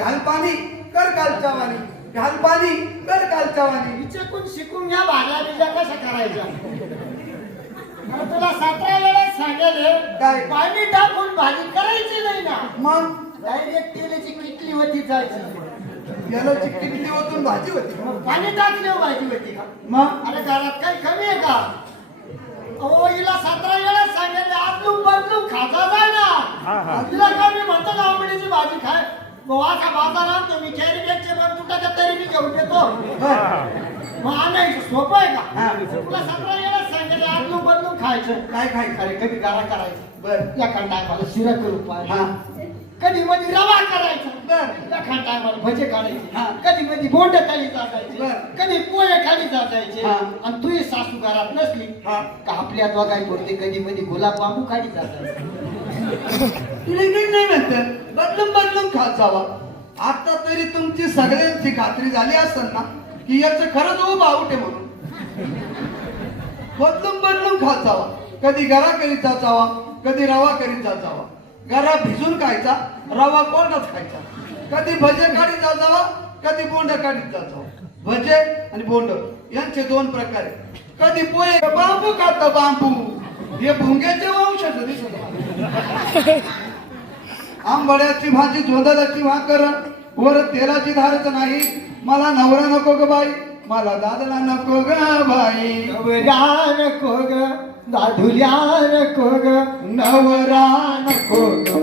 घाल पाणी कर कालच्या वाणी, घाल पाणी कर कालच्या वाणी. हिच्याकडून शिकून घ्या भाज्या बिजा कशा करायच्या. मग तुला 17 वेळेस सांगेल काय? पाणी टाकून भाजी करायची नाही ना. मग डायरेक्ट तेलाची किटली होती जायची. याला चिकटी ओतून भाजी होती. मग पाणी टाकल्यावर भाजी होती का? मग अरे घरात काही कमी आहे का? अहो हिला 17 वेळेस सांगेल आदलून बदलून खाता जाय ना. तिला का मी म्हणतो ना आंबडीची भाजी खाय. वासा बाजारात तुम्ही कॅरीबॅगचे पण तुटाच्या तरी मी घेऊन येतो. मग आणायचं सोपं आहे का? तुला 17 वेळेस सांगेल आदलून बदलून खायचं. काय खायचं? अरे कधी गारा करायचं. बर एखाद टायमाला शिरा करू पाहिजे. हा कधी मध्ये रवा करायचा. बर एखाद टायमाला भजे काढायचे. हा. कधी मध्ये बोंड खाली जायचे. बर. कधी पोहे खाली जायचे. हा. आणि तुझी सासू घरात नसली हा का आपल्या दोघांची बोलते कधी मध्ये गुलाब बांबू खाली जायचे. तुला नाही म्हणत बदलून बदलून खात जावा. आता तरी तुमची सगळ्यांची खात्री झाली असेल ना की याचं खरंच उभा आउट आहे म्हणून. बदलून बदलून खात जावा. कधी गरा करीत जावा, कधी रवा करीत जावा. गरा भिजून खायचा, रवा कोरडाच खायचा. कधी भजे काढीत जावा, कधी बोंड काढीत जावा. भजे आणि बोंड यांचे 2 प्रकार आहे. कधी पोहे बांबू खाता बांबू, हे भुंग्याचे वंशज दिसत मला. आंबड्याची भाजी, झोंधळ्याची भाकर, वर तेलाची धारच नाही. मला नवरा नको ग बाई, मला दादला नको ग बाई. नवरा नको ग दादुल्या नको ग नवरा नको ग